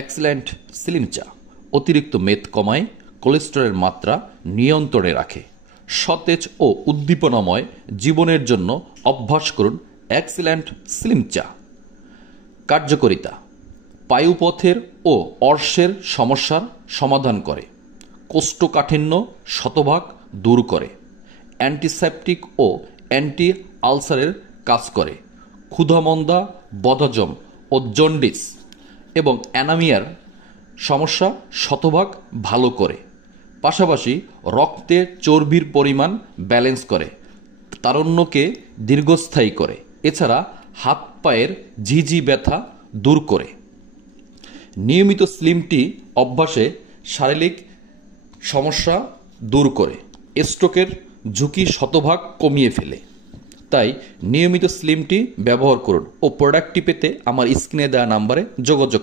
Excellent slim চা অতিরিক্ত মেদ কমায়, কোলেস্টেরলের মাত্রা নিয়ন্ত্রণে রাখে। সতেজ ও উদ্দীপনাময় জীবনের জন্য অভ্যাস করুন এক্সেলেন্ট স্লিম চা। কার্যকারিতা: পায়ুপথের ও অর্শের সমস্যার সমাধান করে, কোষ্ঠকাঠিন্য শতভাগ দূর করে, অ্যান্টিসেপটিক ও অ্যান্টি আলসারের কাজ করে, ক্ষুধামন্দা, বদহজম ও জন্ডিস এবং অ্যানামিয়ার সমস্যা শতভাগ ভালো করে। পাশাপাশি রক্তে চর্বির পরিমাণ ব্যালেন্স করে, তারুণ্যকে দীর্ঘস্থায়ী করে। এছাড়া হাত পায়ের ঝিঝি ব্যথা দূর করে। নিয়মিত স্লিম টি অভ্যাসে শারীরিক সমস্যা দূর করে, স্ট্রোকের ঝুঁকি শতভাগ কমিয়ে ফেলে। তাই নিয়মিত স্লিম টি ব্যবহার করুন ও প্রোডাক্টটি পেতে আমার স্ক্রিনে দেওয়া নাম্বারে যোগাযোগ